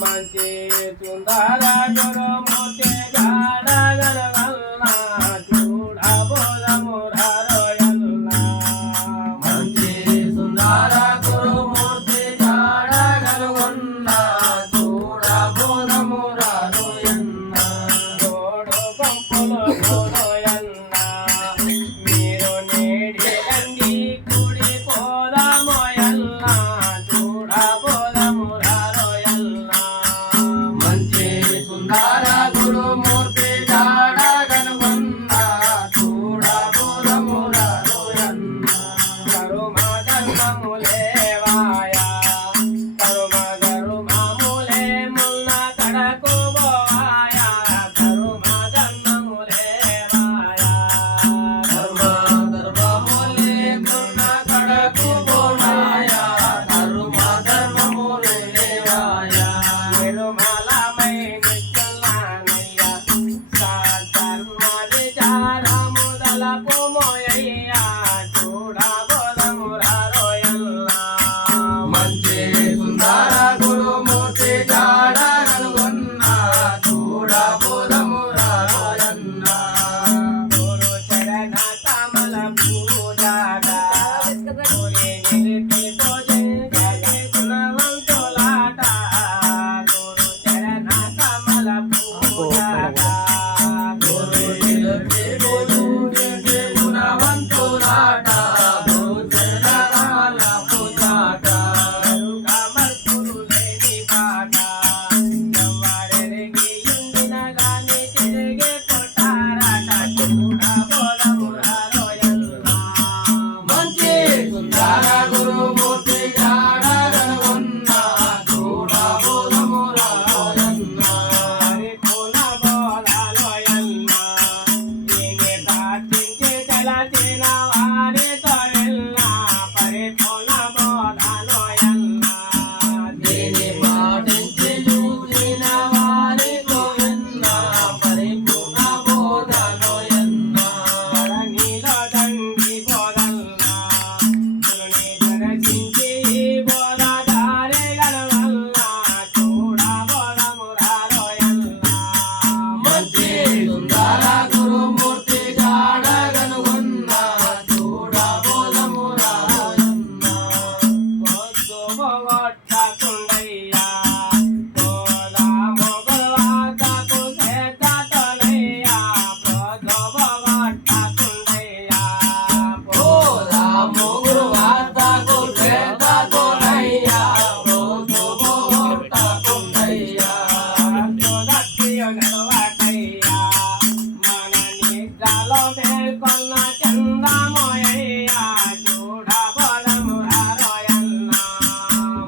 మంచి సుందర గురుమూర్తి గాడగలగల్లా చూడబోదము రారోయల్లా మంచి సుందర గురుమూర్తి గాడగలగల్లా చూడబోదము రారోయల్లా తోడు కంపులు తోడోయల్లా మీరు నేడి రండి కూడి పోదామోయల్లా చూడబోదము రారోయల్లా మంచి సుందర గురుమూర్తి గాడగలగల్లా చూడబోదము రారోయల్లా కరుమదన్నములేవాయా కరుమగరుమములే మున్న కడకు పోవాయా కరుమదన్నములేవాయా ధర్మ ధర్మములే మున్న కడకు పోవాయా ధర్మ ధర్మములే వాయా తిరుమలమై నిత్యులానయ్యా సధర్మ విచారము దలపు మోయయ్యా చూడబోదము రారోయల్లా మంచి సుందర గురుమూర్తి గాడగలగల్లా చూడబోదము రారోయల్లా గురు చరణ కమల పూజాగా గురి నిలిపి పూజించే గుణవంతులాట గురు చరణ కమల పూజాగా గురు నిలిపి పూజించే గుణవంతులాట భూచరణ పూజాట కమర్పులు లేని పాట ఎవరెరిగి ఉండిన గాని తిరిగి కొట్టారట చూడబోదము రారోయల్లా మంచి సుందర గురుమూర్తి గాడగలగల్లా చూడబోదము రారోయల్లా పరిపూర్ణ బోధాలోయల్లా ఈమె ప్రార్థించి తలచిన వారితో వెళ్ళా పరిపూర్ణ బోధాలోయల్లా దీని పాటించి చూసిన వారితో ఎన్నా పరిపూర్ణ బోధలోయన్నా ధరణిలో దండి బోధల్లా గురుని దర్శించి బోధదారి గలవల్లా చూడబోదము రారోయల్లా మంచి సుందర గురుమూర్తి గాడగలగల్లా చూడబోదము రారోయల్లా పొద్దు పోగొట్టకుండయ్యా పోదాము గురువార్తకు చేతతోనయ్యా పొద్దు పోగొట్టకుండయ్యా పోదాము గురువార్తకు చేతతోనయ్యా రోజు పోగొట్టకుండయ్యా దత్తియు గలవాటయ్యా మన నిద్రలో మేల్కొన్న చందమోయయ్యా చూడబోదము రారోయల్లా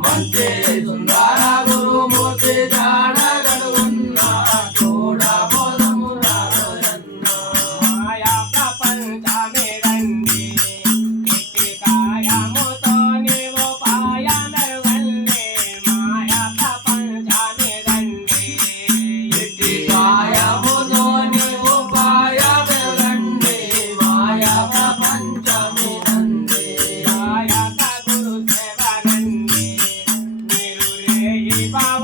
మంచి సుందర గురుమూర్తి గాడగలగల్లా చూడబోదము రారోయల్లా మాయా ప్రపంచమే రండి ఇట్టి కాయముతో నీవు పాయమెరుగండి మాయా ప్రపంచమే రండి ఇట్టి కాయముతో నీవు పాయమెరుగండి మాయా ప్రపంచమిదండి మాయా గురు సేవ రండి మీరు రేయి బావ